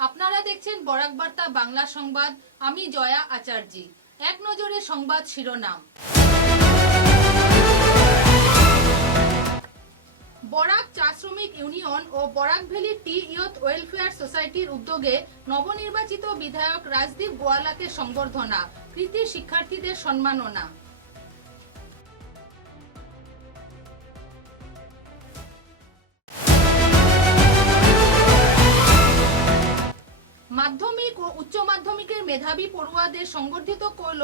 আপনারা দেখছেন বরাক বার্তা বাংলা সংবাদ। আমি জয়া আচার্যি। এক নজরে সংবাদ শিরোনাম। বরাক চা শ্রমিক ইউনিয়ন ও বরাক ভ্যালি টি ইয়ুথ ওয়েলফেয়ার সোসাইটির উদ্যোগে নবনির্বাচিত বিধায়ক রাজদীপ গোয়ালাকে সংবর্ধনা, কৃতি শিক্ষার্থীদের সম্মাননা। মাধ্যমিক ও উচ্চ মাধ্যমিকের মেধাবী পড়ুয়াদের সংবর্ধিত করল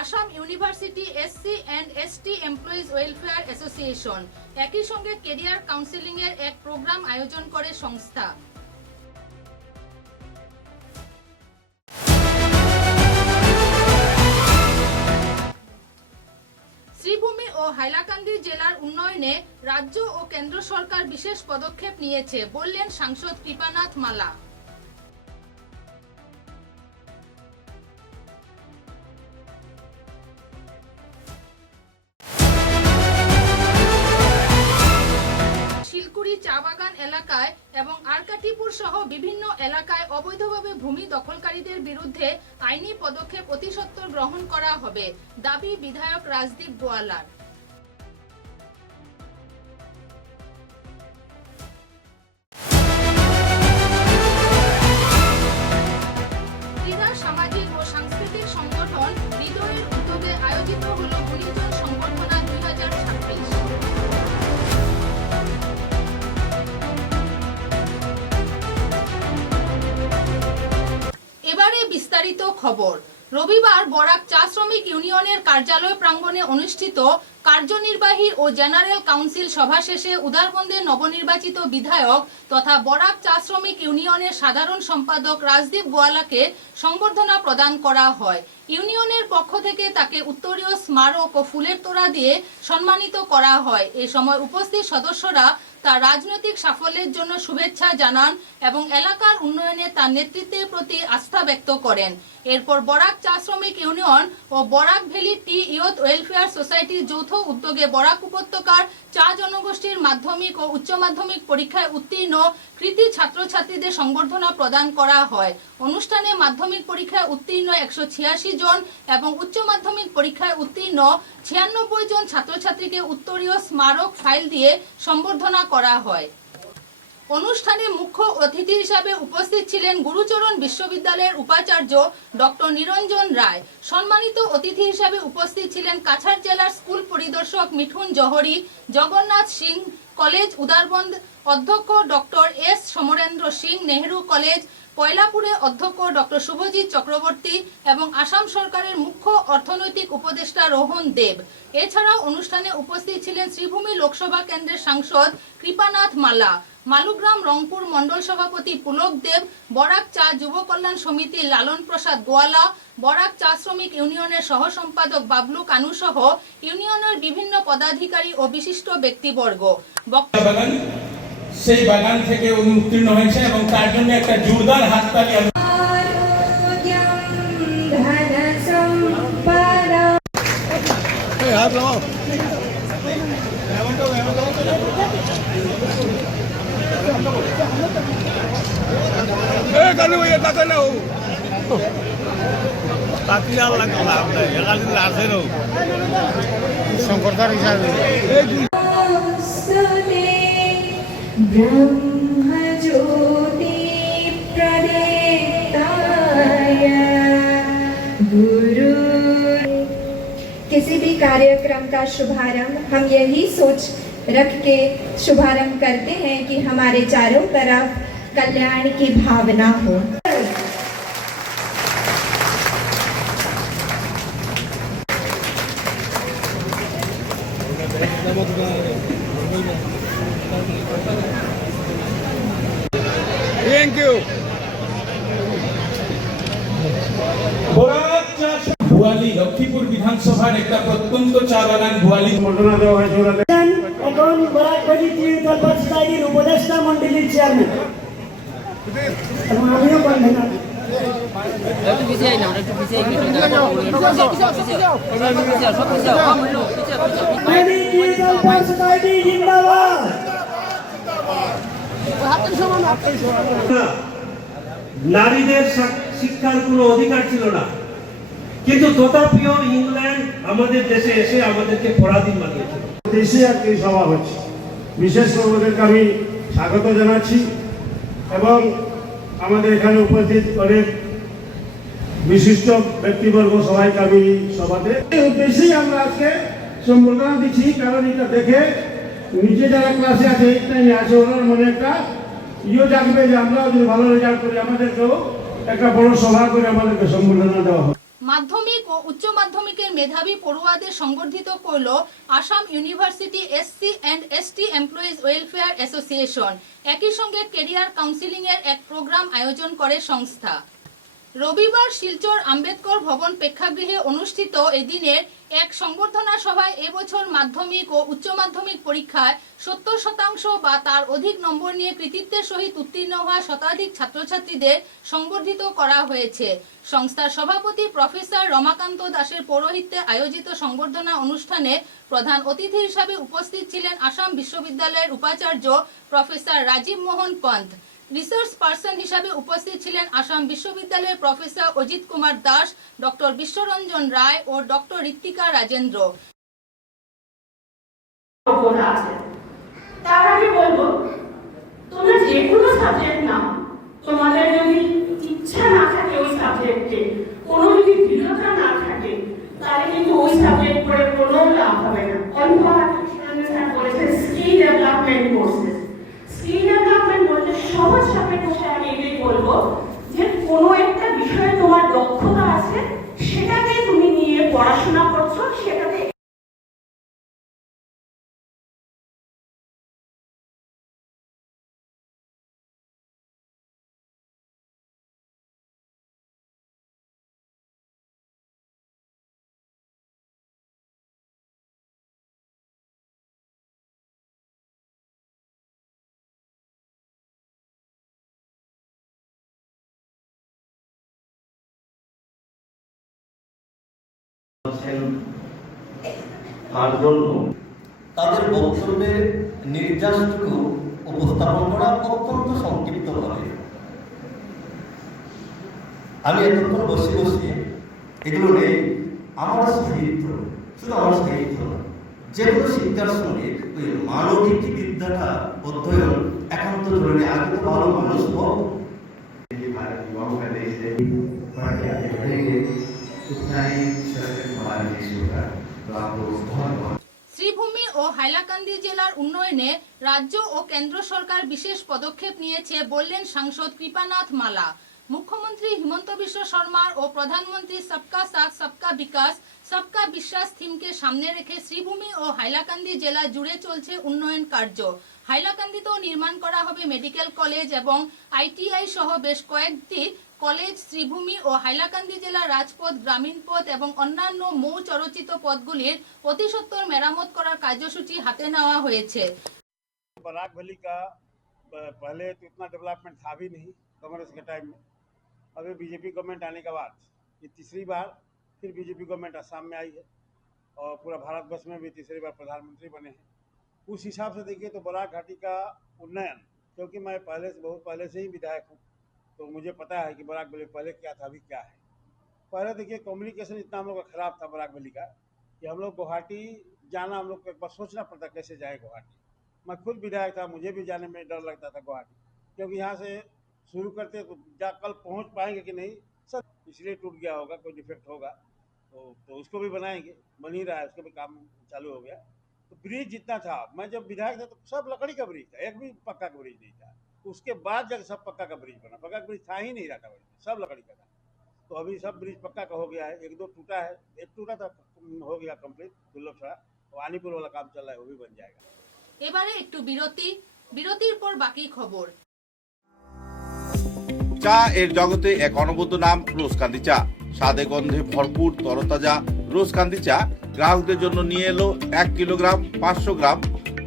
Assam university SC and ST employees welfare association. একই সঙ্গে ক্যারিয়ার কাউন্সেলিং এর এক প্রোগ্রাম আয়োজন করে সংস্থা। শ্রীভূমি ও হাইলাকান্দি জেলার উন্নয়নে রাজ্য ও কেন্দ্র সরকার বিশেষ পদক্ষেপ নিয়েছে, বললেন সাংসদ কৃপানাথ মালা। শিলকুড়ি চা বাগান এলাকায় এবং আরকাটিপুর সহ বিভিন্ন এলাকায় অবৈধভাবে ভূমি দখলকারীদের বিরুদ্ধে আইনি পদক্ষেপ অতি সত্বর গ্রহণ করা হবে, দাবি বিধায়ক রাজদীপ গোয়ালার। ক্রীড়া, সামাজিক ও সাংস্কৃতিক সংগঠন হৃদয়ের উদ্যোগে আয়োজিত হল গুণীজন সংবর্ধনা 2026। এবারে বিস্তারিত খবর। রবিবার বরাক চা শ্রমিক ইউনিয়নের কার্যালয় প্রাঙ্গণে অনুষ্ঠিত কার্যনির্বাহী ও জেনারেল কাউন্সিল সভা শেষে উদারবন্দে নবনির্বাচিত বিধায়ক তথা বরাক চা শ্রমিক ইউনিয়নের সাধারণ সম্পাদক রাজদীপ গোয়ালাকে সংবর্ধনা প্রদান করা হয়। ইউনিয়নের পক্ষ থেকে তাকে উত্তরীয় স্মারক ও ফুলের তোড়া দিয়ে সম্মানিত করা হয়। এ সময় উপস্থিত সদস্যরা তার রাজনৈতিক সাফল্যের জন্য শুভেচ্ছা জানান এবং এলাকার উন্নয়নে তার নেতৃত্বের প্রতি আস্থা ব্যক্ত করেন। এরপর বরাক চা শ্রমিক ইউনিয়ন ও বরাক ভ্যালি টি ইয়ুথ ওয়েলফেয়ার সোসাইটির যৌথ উদ্যোগে বরাক উপত্যকার চা জনগোষ্ঠীর মাধ্যমিক ও উচ্চ মাধ্যমিক পরীক্ষায় উত্তীর্ণ কৃতি ছাত্রছাত্রীদের সংবর্ধনা প্রদান করা হয়। অনুষ্ঠানে মাধ্যমিক পরীক্ষায় উত্তীর্ণ 186 জন এবং উচ্চ মাধ্যমিক পরীক্ষায় উত্তীর্ণ 96 জন ছাত্রছাত্রীকে উত্তরীয় স্মারক ফাইল দিয়ে সম্বর্ধনা করা হয়। অনুষ্ঠানে মুখ্য অতিথি হিসাবে উপস্থিত ছিলেন গুরুচরণ বিশ্ববিদ্যালয়ের উপাচার্য ডক্টর নিরঞ্জন রায়। সম্মানিত অতিথি হিসাবে উপস্থিত ছিলেন কাছাড় জেলার স্কুল পরিদর্শক মিঠুন জহরি, জগন্নাথ সিং কলেজ উদারবন্দ অধ্যক্ষ doctor S Samarendra Singh, Nehru college পয়লাপুরে অধ্যক্ষ ডক্টর শুভজিৎ চক্রবর্তী এবং আসাম সরকারের মুখ্য অর্থনৈতিক উপদেষ্টা রোহন দেব। এছাড়াও অনুষ্ঠানে উপস্থিত ছিলেন শ্রীভূমি লোকসভা কেন্দ্রের সাংসদ কৃপানাথ মালা, মালুগ্রাম রংপুর মন্ডল সভাপতি পুলক দেব, বরাক চা যুব কল্যাণ সমিতির লালন প্রসাদ গোয়ালা, বরাক চা শ্রমিক ইউনিয়নের সহ সম্পাদক বাবলু কানু সহ ইউনিয়নের বিভিন্ন পদাধিকারী ও বিশিষ্ট ব্যক্তিবর্গ। সেই বাগান থেকে উনি উত্তীর্ণ হয়েছে এবং তার জন্য একটা জোরদার হাততালি। শঙ্করদার হিসাবে ब्रह्म ज्योति प्रदेताय गुरु। किसी भी कार्यक्रम का शुभारंभ हम यही सोच रख के शुभारंभ करते हैं कि हमारे चारों तरफ कल्याण की भावना हो। Thank you. বরাক চা ভুয়ালি লক্ষ্মীপুর বিধানসভার একটা প্রত্যন্ত চা বাগান ভুয়ালি ঘটনা দেওয়া হয়েছে এখন বরাক ভ্যালি টি ইয়ুথ ওয়েলফেয়ার সোসাইটির উপদেষ্টা মন্ডলীর চেয়ারম্যান এবং আমিও কনভেনার। একটু পিছিয়ে নাও, একটু পিছিয়ে ভ্যালি টি ইয়ুথ ওয়েলফেয়ার সোসাইটি জিন্দাবাদ। নারীদের শিক্ষার কোনো অধিকার ছিল না, কিন্তু তথাপিও ইংল্যান্ড আমাদের দেশে এসে আমাদেরকে পরাধীন বানিয়েছিল। দেশে আজকে এই সভা হচ্ছে, বিশেষ করে ওদেরকে আমি স্বাগত জানাচ্ছি এবং আমাদের এখানে উপস্থিত অনেক বিশিষ্ট ব্যক্তিবর্গ সবাইকে আমি সভাতে এই উদ্দেশ্যেই আমরা আজকে সম্বর্ধনা দিচ্ছি, কারণ এটা দেখে নিচে যারা ক্লাসে আছে আছে ওনার মনে একটা ইয়ে জাগবে যে আমরাও যদি ভালো রেজাল্ট করি আমাদেরকেও একটা বড় সভা করে আমাদেরকে সম্বর্ধনা দেওয়া হবে। মাধ্যমিক ও উচ্চ মাধ্যমিকের মেধাবী পড়ুয়াদের সংবর্ধিত করল Assam university SC and ST employees welfare association. একই সঙ্গে ক্যারিয়ার কাউন্সিলিং এর এক প্রোগ্রাম আয়োজন করে সংস্থা। রবিবার শিলচর আম্বেদকর ভবন প্রেক্ষাগৃহে অনুষ্ঠিত এদিনের এক সংবর্ধনা সভায় এবছর মাধ্যমিক ও উচ্চ মাধ্যমিক পরীক্ষায় 70% বা তার অধিক নম্বর নিয়ে কৃতিত্বের সহিত উত্তীর্ণ হওয়া শতাধিক ছাত্রছাত্রীদের সংবর্ধিত করা হয়েছে। সংস্থার সভাপতি প্রফেসর রমাকান্ত দাসের পৌরোহিত্যে আয়োজিত সংবর্ধনা অনুষ্ঠানে প্রধান অতিথি হিসাবে উপস্থিত ছিলেন আসাম বিশ্ববিদ্যালয়ের উপাচার্য প্রফেসর রাজীব মোহন পন্ত। রিসার্চ পার্সন হিসাবে উপস্থিত ছিলেন আসাম বিশ্ববিদ্যালয়ের প্রফেসর অজিত কুমার দাস, ডক্টর বিশ্বরঞ্জন রায় ও ডক্টর ঋত্বিকা রাজেন্দ্র। তার আগে বলবো, তোমরা যে কোনো সাবজেক্ট নাও, তোমাদের যদি ইচ্ছা না থাকে ওই সাবজেক্টে, কোনো যদি দৃঢ়তা না থাকে, তাহলে কিন্তু ওই সাবজেক্ট পড়ে কোনো লাভ হবে না। বলেছে skill development courses. Skill development বলতে সহজ ভাবে আমি এটাই বলবো যে কোনো একটা বিষয়ে তোমার দক্ষতা আছে, সেটাকে তুমি নিয়ে পড়াশোনা করছো, সেটাতে তার জন্য তাদের বক্তব্যের নির্যাসটুকু উপস্থাপন করা অত্যন্ত সংক্ষিপ্তভাবে। আমি এতক্ষণ বসে বসে এগুলো নেই আমার সাহিত্য, শুধু আমার সাহিত্য যে কোনো শিক্ষার সঙ্গে ওই মানবিক বিদ্যাটা অধ্যয়ন একান্ত ধরনের আগে তো ভালো মানুষ হোক। শ্রীভূমি ও হাইলাকান্দি জেলার উন্নয়নে রাজ্য ও কেন্দ্র সরকার বিশেষ পদক্ষেপ নিয়েছে বললেন সাংসদ কৃপানাথ মালা। মুখ্যমন্ত্রী হিমন্ত বিশ্ব শর্মার ও প্রধানমন্ত্রী সবকা সাথ সবকা বিকাশ সবকা বিশ্বাস থিমকে সামনে রেখে শ্রীভূমি ও হাইলাকান্দি জেলা জুড়ে চলছে উন্নয়ন কার্য। হাইলাকান্দিতেও নির্মাণ করা হবে মেডিকেল কলেজ এবং আইটিআই সহ বেশ কয়েকটি কলেজ। শ্রীভূমি ও হাইলাকান্দি জেলার রাজপথ, গ্রামীণ পথ এবং অন্যান্য মৌ চরচিত পথগুলির অতি সত্বর মেরামত করার কার্যসূচি হাতে নেওয়া হয়েছে। बराक वैली का पहले तो इतना डेवलपमेंट था भी नहीं कांग्रेस के टाइम में। अभी बीजेपी गवर्नमेंट आने के बाद ये तीसरी बार फिर बीजेपी गवर्नमेंट असम में आई है और पूरा भारतवर्ष में भी तीसरी बार प्रधानमंत्री बने हैं। उस हिसाब से देखिए तो बराक घाटी का उन्नयन, क्योंकि मैं बहुत पहले से ही विधायक हूँ, तो मुझे पता है कि बराक वैली पहले क्या था अभी क्या है। पहले देखिए कम्युनिकेशन इतना हम लोग का खराब था बराक वैली का कि हम लोग गुवाहाटी जाना हम लोग को एक बार सोचना पड़ता कैसे जाए गुवाहाटी। मैं खुद विधायक था, मुझे भी जाने में डर लगता था गुवाहाटी, क्योंकि यहाँ से शुरू करते तो कल पहुँच पाएंगे कि नहीं, सब इसलिए टूट गया होगा, कोई डिफेक्ट होगा तो उसको भी बनाएंगे, बन ही रहा है, उसका भी काम चालू हो गया। तो ब्रिज जितना था, मैं जब विधायक था तो सब लकड़ी का ब्रिज था, एक भी पक्का का ब्रिज नहीं था। उसके बाद जब सब पक्का का ब्रिज बना, पक्का का ब्रिज था ही नहीं रहा था, सब लकड़ी का था। तो अभी सब ब्रिज पक्का का हो गया है, एक दो टूटा है, एक टूटा था हो गया कंप्लीट दुर्लभ छड़ा, तो आनीपुर वाला काम चल रहा है, वो भी बन जाएगा। এবারে একটু বিরতির পর বাকি খবর। চা এর জগতে এক অনবদ্য নাম রোজকান্দি চা। স্বাদে গন্ধে ভরপুর তরতাজা রোজকান্দি চা গ্রাহকদের জন্য নিয়ে এলো 1 কিলোগ্রাম, 500 গ্রাম,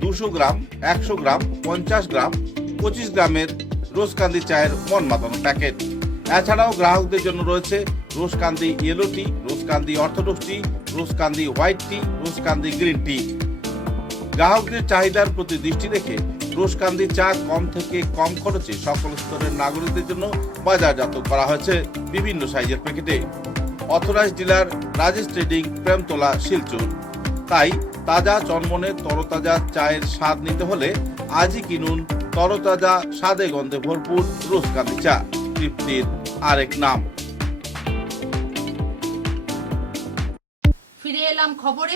200 গ্রাম, 100 গ্রাম, 50 গ্রাম, 25 গ্রামের রোজকান্দি চায়ের মন মাতানো প্যাকেট। এছাড়াও গ্রাহকদের জন্য রয়েছে রোজকান্দি ইয়েলো টি, রোজকান্দি অর্থোডক্স টি, রোজকান্দি হোয়াইট টি, রোজকান্দি গ্রিন টি। গ্রাহকদের চাহিদার প্রতি দৃষ্টি রেখে রোজকান্দি চা কম থেকে কম খরচে সকল স্তরের নাগরিকদের জন্য বাজারজাত করা হয়েছে বিভিন্ন সাইজের প্যাকেটে। Authorised dealer Rajesh trading, Premtala, Silchar. তাই তাজা চনমনে তরতাজা চায়ের স্বাদ নিতে হলে আজই কিনুন তরতাজা স্বাদে গন্ধে ভরপুর রোজকান্দি চা, তৃপ্তির আরেক নাম। ফিরে এলাম খবরে।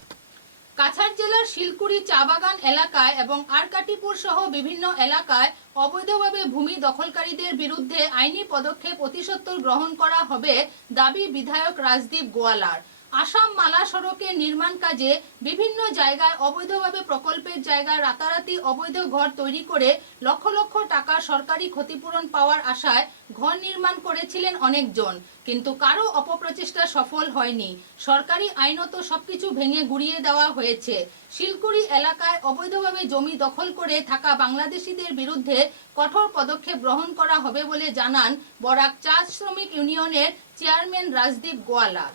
কাছাড় জেলার শিলকুড়ি চা বাগান এলাকায় এবং আরকাটিপুর সহ বিভিন্ন এলাকায় অবৈধভাবে ভূমি দখলকারীদের বিরুদ্ধে আইনি পদক্ষেপ অতিসত্বর গ্রহণ করা হবে দাবি বিধায়ক রাজদীপ গোয়ালার। আসাম মালা সড়কের নির্মাণ কাজে বিভিন্ন জায়গায় অবৈধভাবে প্রকল্পের জায়গায় রাতারাতি অবৈধ ঘর তৈরি করে লক্ষ লক্ষ টাকা সরকারি ক্ষতিপূরণ পাওয়ার আশায় ঘর নির্মাণ করেছিলেন অনেকজন, কিন্তু কারো অপপ্রচেষ্টা সফল হয়নি। সরকারি আইনত সবকিছু ভেঙে গুড়িয়ে দেওয়া হয়েছে। শিলকুড়ি এলাকায় অবৈধভাবে জমি দখল করে থাকা বাংলাদেশিদের বিরুদ্ধে কঠোর পদক্ষেপ গ্রহণ করা হবে বলে জানান বরাক চা শ্রমিক ইউনিয়নের চেয়ারম্যান রাজদীপ গোয়ালার।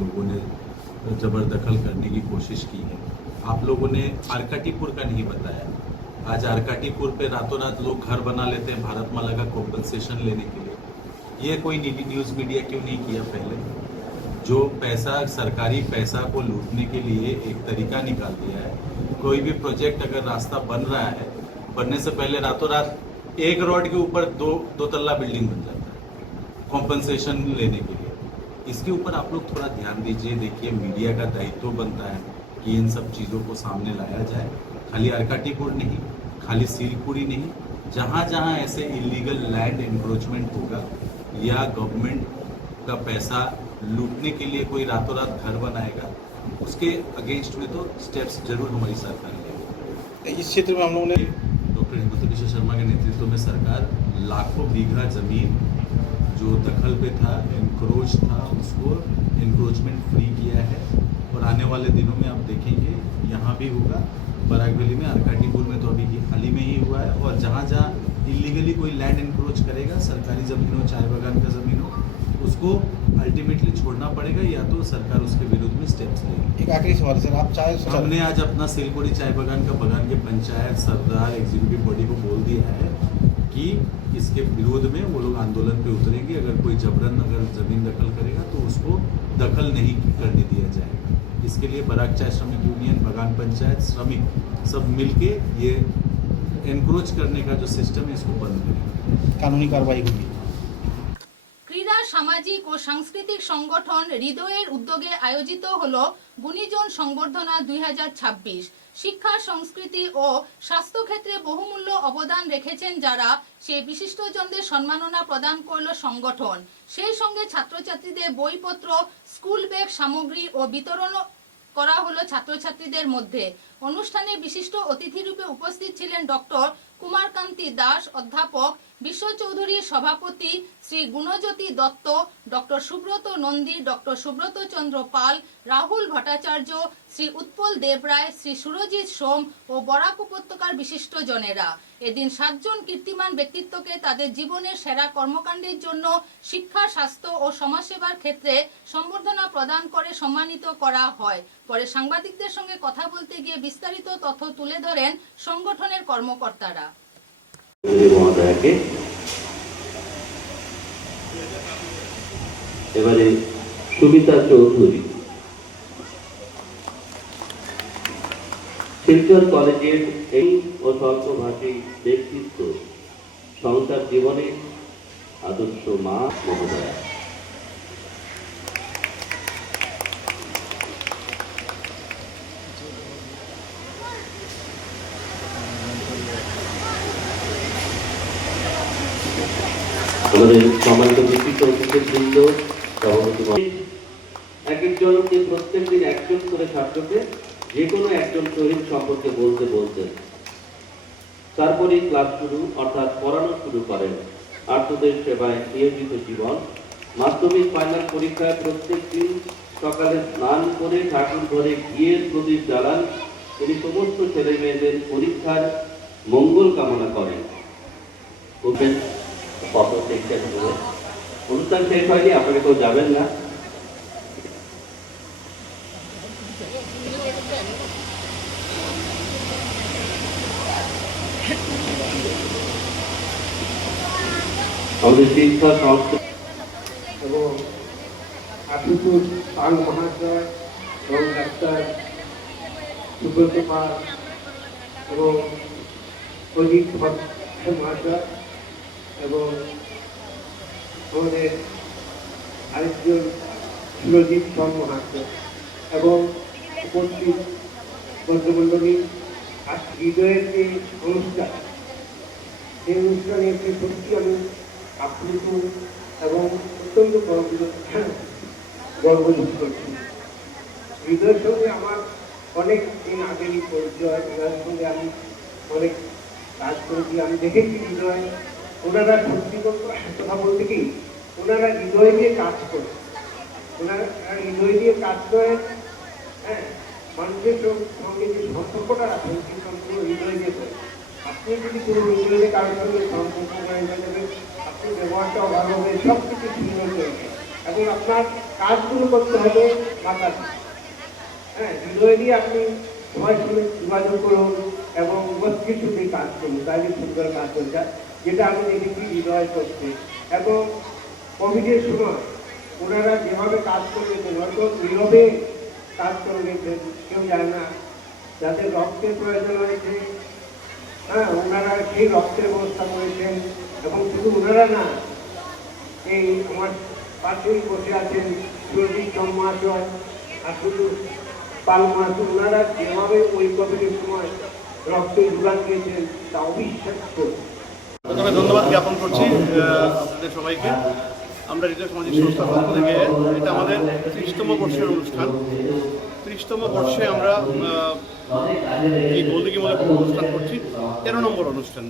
लोगों ने जबरदखल करने की कोशिश की है। आप लोगों ने आरकाटीपुर का नहीं बताया। आज आरकाटीपुर पे रातों रात लोग घर बना लेते हैं भारतमाला का कॉम्पनसेशन लेने के लिए। ये कोई न्यूज़ मीडिया क्यों नहीं किया पहले? जो पैसा, सरकारी पैसा को लूटने के लिए एक तरीका निकाल दिया है। कोई भी प्रोजेक्ट अगर रास्ता बन रहा है, बनने से पहले रातों रात एक रोड के ऊपर दो तल्ला बिल्डिंग बन जाता है कॉम्पनसेशन लेने के लिए। इसके ऊपर आप लोग थोड़ा ध्यान दीजिए। देखिए, मीडिया का दायित्व बनता है कि इन सब चीज़ों को सामने लाया जाए। खाली आरकाटीपुर नहीं, खाली सिलकुड़ी नहीं, जहाँ जहाँ ऐसे इलीगल लैंड इंक्रोचमेंट होगा या गवर्नमेंट का पैसा लूटने के लिए कोई रातों रात घर बनाएगा, उसके अगेंस्ट में तो स्टेप्स जरूर हमारी सरकार लेगी। इस क्षेत्र में हम लोगों ने डॉक्टर हिमंत बिश्व शर्मा के नेतृत्व में सरकार लाखों बीघा जमीन जो दखल पे था, एनक्रोच था, उसको एनक्रोचमेंट फ्री किया है। और आने वाले दिनों में आप देखेंगे यहाँ भी होगा, बराक वैली में, आरकाटीपुर में तो अभी हाल ही में ही हुआ है। और जहाँ जहाँ इलीगली कोई लैंड एनक्रोच करेगा, सरकारी ज़मीन हो, चाय बागान का ज़मीन हो, उसको अल्टीमेटली छोड़ना पड़ेगा या तो सरकार उसके विरुद्ध में स्टेप्स लेगी। एक आखिरी सवाल सर, आप चाय हमने आज अपना सिलकुड़ी चाय बागान का बगान के पंचायत सरदार एग्जीक्यूटिव बॉडी को बोल दिया है कि इसके विरोध में वो लोग आंदोलन पे उतरेंगे। अगर कोई जबरन अगर जमीन दखल करेगा तो उसको दखल नहीं करने दिया जाएगा। इसके लिए बराक चाय श्रमिक यूनियन, बगान पंचायत, श्रमिक सब मिलके ये एनक्रोच करने का जो सिस्टम है इसको बंद करेंगे, कानूनी कार्रवाई होगी। ক্রীড়া, সামাজিক ও সাংস্কৃতিক সংগঠন হৃদয়ের উদ্যোগে আয়োজিত হলো গুণীজন সংবর্ধনা 2026। শিক্ষা, সংস্কৃতি ও স্বাস্থ্য ক্ষেত্রে বহুমূল্য অবদান রেখেছেন যারা, সেই বিশিষ্টজনদের সম্মাননা প্রদান করল সংগঠন। সেই সঙ্গে ছাত্রছাত্রীদের বইপত্র, স্কুল ব্যাগ সামগ্রী ও বিতরণ করা হলো ছাত্রছাত্রীদের মধ্যে। অনুষ্ঠানে বিশিষ্ট অতিথিরূপে উপস্থিত ছিলেন ডক্টর কুমারকান্তি দাস, অধ্যাপক বিশ্ব চৌধুরী, সভাপতি শ্রী গুণজ্যোতি দত্ত, ডক্টর সুব্রত নন্দী, ডক্টর সুব্রত চন্দ্র পাল, রাহুল ভট্টাচার্য, শ্রী উৎপল দেবরায়, শ্রী সুরজিৎ সোম ও বরাক উপত্যকার বিশিষ্ট জনেরা। এদিন 7 জন কীর্তিমান ব্যক্তিত্বকে তাদের জীবনের সেরা কর্মকাণ্ডের জন্য শিক্ষা, স্বাস্থ্য ও সমাজসেবার ক্ষেত্রে সম্বর্ধনা প্রদান করে সম্মানিত করা হয়। পরে সাংবাদিকদের সঙ্গে কথা বলতে গিয়ে বিস্তারিত তথ্য তুলে ধরেন সংগঠনের কর্মকর্তারা। এবারে সুমিতা চৌধুরী, শিলচর কলেজের এই ও স্বল্পভাষী ব্যক্তিত্ব, সংসার জীবনে আদর্শ মা মহোদয়া। আমাদের সম্মানিত বিশিষ্ট অতিথিবৃন্দ, এক একজনকে প্রত্যেক দিন একজন করে ছাত্রকে যে কোনো একজন শহীদ সম্পর্কে বলতে বলতেন। তারপরে ক্লাস শুরু, অর্থাৎ পড়ানো শুরু করেন। আর্তদের সেবায় নিয়োজিত জীবন। মাধ্যমিক ফাইনাল পরীক্ষায় প্রত্যেক দিন সকালে স্নান করে ঠাকুর ঘরে গিয়ে প্রদীপ জ্বালান। তিনি সমস্ত ছেলে মেয়েদের পরীক্ষার মঙ্গল কামনা করেন। অনুষ্ঠান শেষ হয়নি, আপনারা কেউ যাবেন না। আমাদের শিক্ষা সংস্কৃতি এবং আশুতোষ পাল মহাশয় এবং ডাক্তার সুব্রত পাল এবং অজিত মহাশয় এবং আমাদের আরেকজন সুরজিৎ মহাশয় এবং উপস্থিত ভদ্রমণ্ডলী আর হৃদয়ের যে অনুষ্ঠান, সেই অনুষ্ঠানে এসে সত্যি আমি আপ্লুত এবং অত্যন্ত গর্ববোধ করছি। হৃদয়ের সঙ্গে আমার অনেক দিন আগেরই পরিচয়, হৃদয়ের সঙ্গে আমি অনেক কাজ করেছি। আমি দেখেছি হৃদয়, ওনারা সত্যি কথা বলতে কি, ওনারা হৃদয় দিয়ে কাজ করে, ওনারা হৃদয় দিয়ে কাজ করেন। হ্যাঁ, মানুষের সঙ্গে যে সম্পর্কটা রাখেন সেই সম্পর্ক হৃদয় দিয়ে করে। আপনি যদি কোনো হৃদয়ে কারোর সঙ্গে সম্পর্ক করেন, আপনি ব্যবহারটাও ভালো হবে, সব কিছু সুন্দর করবে এবং আপনার কাজগুলো করতে হবে মাথা দিয়ে। হ্যাঁ, হৃদয় দিয়ে আপনি সবার সঙ্গে যোগাযোগ করুন এবং মস্তিষ্ক দিয়ে কাজ করুন, তাহলে সুন্দর কাজ হয়ে যায়, যেটা আমি দেখেছি হৃদয় করতে। এবং কোভিডের সময় ওনারা যেভাবে কাজ করে গেছেন, হয়তো নীরবে কাজ করে গেছেন, কেউ জানে না। যাদের রক্তের প্রয়োজন হয়েছে, হ্যাঁ, ওনারা সেই রক্তের ব্যবস্থা করেছেন। এবং শুধু ওনারা না, এই আমার পাশেই বসে আছেন সুরজিৎ মহাশয় আর শুধু পাল মহাশয়, ওনারা যেভাবে ওই কোভিডের সময় রক্তের যোগান দিয়েছেন তা অবিশ্বাস্য। প্রথমে ধন্যবাদ জ্ঞাপন করছি আপনাদের সবাইকে। আমরা হৃদয় সামাজিক সংস্থার পক্ষ থেকে, এটা আমাদের 30তম বর্ষের অনুষ্ঠান। 30তম বর্ষে আমরা এই গোলদিঘি মলে অনুষ্ঠান করছি, 13 নম্বর অনুষ্ঠান,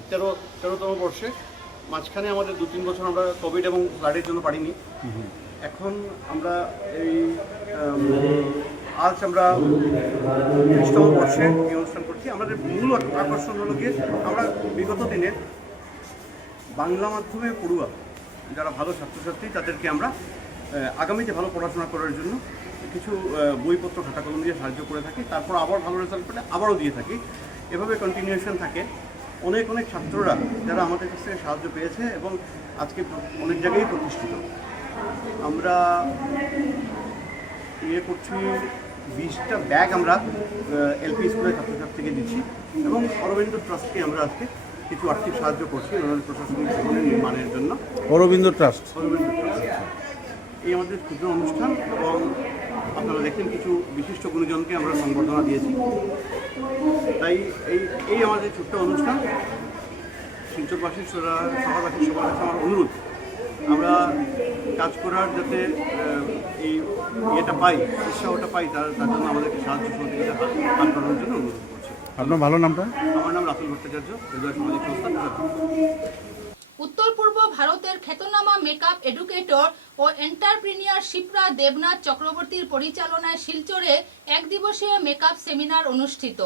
13তম বর্ষে। মাঝখানে আমাদের 2-3 বছর আমরা কোভিড এবং ফ্লাডের জন্য পারিনি। এখন আমরা এই আজ আমরা 30তম বর্ষে এই অনুষ্ঠান করছি। আমাদের মূল আকর্ষণ হলো গিয়ে, আমরা বিগত দিনে বাংলা মাধ্যমে পড়ুয়া যারা ভালো ছাত্রছাত্রী, তাদেরকে আমরা আগামীতে ভালো পড়াশোনা করার জন্য কিছু বইপত্র খাতা কলম দিয়ে সাহায্য করে থাকি। তারপর আবার ভালো রেজাল্ট পেলে আবারও দিয়ে থাকি। এভাবে কন্টিনিউয়েশন থাকে। অনেক অনেক ছাত্ররা যারা আমাদের কাছ থেকে সাহায্য পেয়েছে এবং আজকে অনেক জায়গায় প্রতিষ্ঠিত। আমরা করছি 20টা ব্যাগ আমরা এলপি স্কুলের ছাত্রছাত্রীকে দিচ্ছি এবং অরবিন্দ ট্রাস্টকে আমরা আজকে কিছু আর্থিক সাহায্য করছি ওনাদের প্রশাসনিক ভবনের নির্মাণের জন্য। অরবিন্দ ট্রাস্ট এই আমাদের ক্ষুদ্র অনুষ্ঠান এবং আপনারা দেখেন কিছু বিশিষ্ট গুণীজনকে আমরা সংবর্ধনা দিয়েছি। তাই এই আমাদের ছোট্ট অনুষ্ঠান শিলচরবাসীর শহরবাসীর সবার কাছে আমার অনুরোধ, আমরা কাজ করার যাতে এই ইয়েটা পাই, উৎসাহটা পাই, তার জন্য আমাদেরকে সাহায্য সহযোগিতা কাজ করার জন্য অনুরোধ করছি। আপনার ভালো নামটা? আমার নাম রাতুল ভট্টাচার্য, হৃদয় সামাজিক সংস্থা। উত্তর পূর্ব ভারতের খ্যাতনামা মেকআপ এডুকেটর ও এন্টারপ্রিনিয়র শিপ্রা দেবনাথ চক্রবর্তীর পরিচালনায় শিলচরে এক দিবসীয় মেকআপ সেমিনার অনুষ্ঠিত।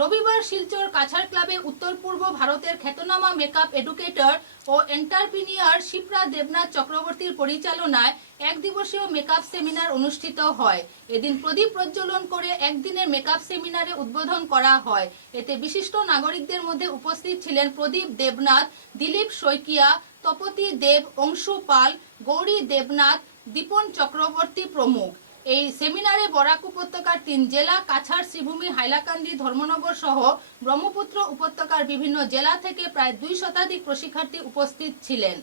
রবিবার শিলচর কাছাড় ক্লাবে উত্তর পূর্ব ভারতের খ্যাতনামা মেকআপ এডুকেটর ও এন্টারপ্রিনিয়র শিপ্রা দেবনাথ চক্রবর্তীর পরিচালনায় এক দিবসীয় মেকআপ সেমিনার অনুষ্ঠিত হয়। এদিন প্রদীপ প্রজ্বলন করে একদিনের মেকআপ সেমিনারে উদ্বোধন করা হয়। এতে বিশিষ্ট নাগরিকদের মধ্যে উপস্থিত ছিলেন প্রদীপ দেবনাথ, দিলীপ শইকিয়া, তপতি দেব, অংশু পাল, গৌরী দেবনাথ, দীপন চক্রবর্তী প্রমুখ। এই সেমিনারে বরাক উপত্যকার 3 জেলা, কাছাড়, শ্রীভূমি, হাইলাকান্দি, ধর্মনগর সহ ব্রহ্মপুত্র উপত্যকার বিভিন্ন জেলা থেকে প্রায় 2 শতাধিক প্রশিক্ষার্থী উপস্থিত ছিলেন।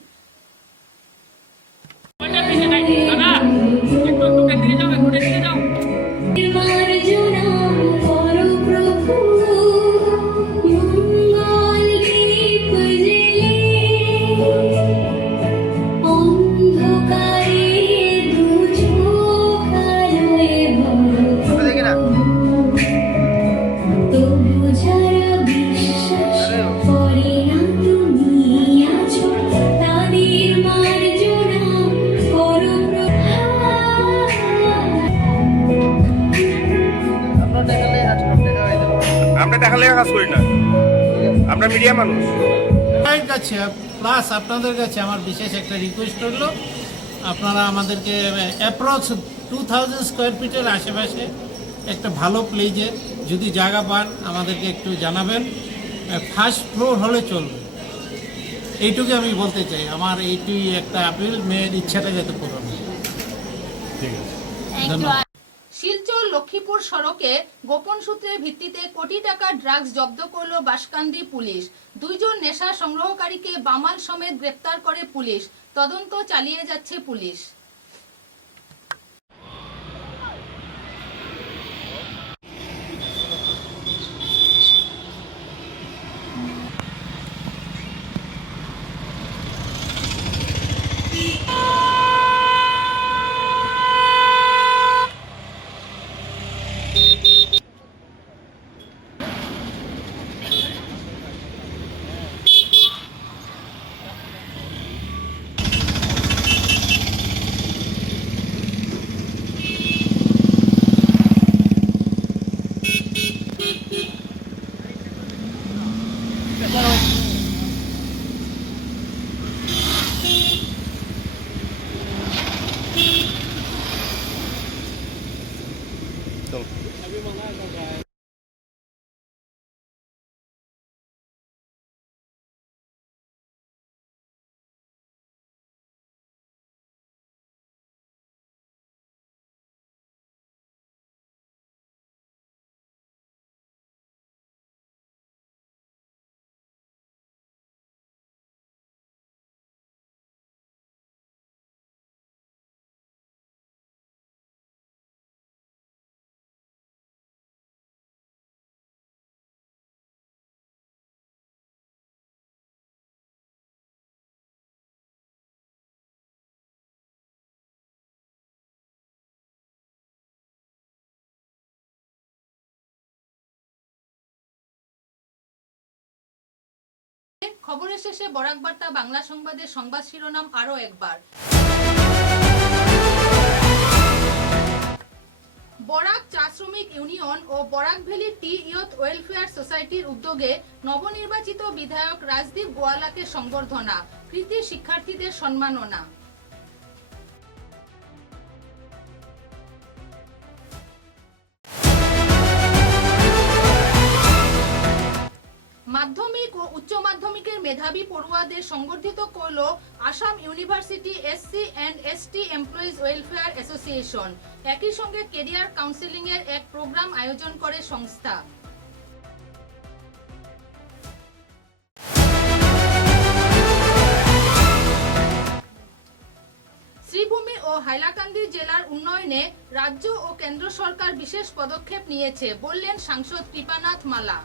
আমরা দেখালে কাজ করি না, আমরা মিডিয়া মানুষ। কাছে প্লাস আপনাদের কাছে আমার বিশেষ একটা রিকোয়েস্ট হলো, আপনারা আমাদেরকে অ্যাপ্রক্স 2000 স্কোয়ার ফিটের আশেপাশে একটা ভালো প্লেজে যদি জায়গা পান আমাদেরকে একটু জানাবেন। ফার্স্ট ফ্লোর হলে চলবে, এইটুকু আমি বলতে চাই, আমার এইটুই একটা আপিল, মেয়ের ইচ্ছাটা যাতে পূরণ হয়। ধন্যবাদ। শিলচর লক্ষ্মীপুর সড়কে গোপন সূত্রের ভিত্তিতে কোটি টাকার ড্রাগস জব্দ করল বাঁশকান্দি পুলিশ। 2 জন নেশা সংগ্রহকারীকে বামাল সমেত গ্রেপ্তার করে পুলিশ। তদন্ত চালিয়ে যাচ্ছে পুলিশ। খবরের শেষে বরাক বার্তা বাংলা সংবাদের সংবাদ শিরোনাম আরো একবার। বরাক চা শ্রমিক ইউনিয়ন ও বরাক ভ্যালি টি ইয়ুথ ওয়েলফেয়ার সোসাইটির উদ্যোগে নবনির্বাচিত বিধায়ক রাজদীপ গোয়ালাকে সংবর্ধনা, কৃতি শিক্ষার্থীদের সম্মাননা। মাধ্যমিক ও উচ্চ মাধ্যমিকের মেধাবী পড়ুয়াদের সংবর্ধিত করল Assam university SC and ST employees welfare association. একই সঙ্গে কেরিয়ার কাউন্সেলিং এর এক প্রোগ্রাম আয়োজন করে সংস্থা। শ্রীভূমি ও হাইলাকান্দি জেলার উন্নয়নে রাজ্য ও কেন্দ্র সরকার বিশেষ পদক্ষেপ নিয়েছে বললেন সাংসদ কৃপানাথ মালা।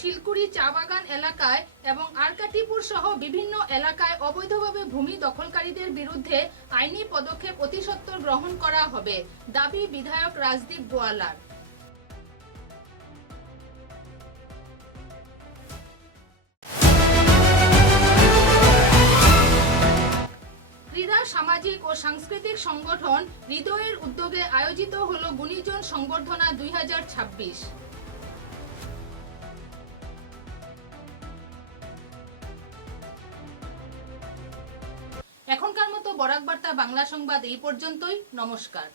শিলকুড়ি চা বাগান এলাকায় এবং আরকাটিপুর সহ বিভিন্ন এলাকায় অবৈধভাবে ভূমি দখলকারীদের বিরুদ্ধে আইনি পদক্ষেপ অতি সত্বর গ্রহণ করা হবে, দাবি বিধায়ক রাজদীপ গোয়ালার। ক্রীড়া, সামাজিক ও সাংস্কৃতিক সংগঠন হৃদয়ের উদ্যোগে আয়োজিত হলো গুণীজন সংবর্ধনা 2026। এখনকার মতো বরাক বার্তা বাংলা সংবাদ এই পর্যন্তই। নমস্কার।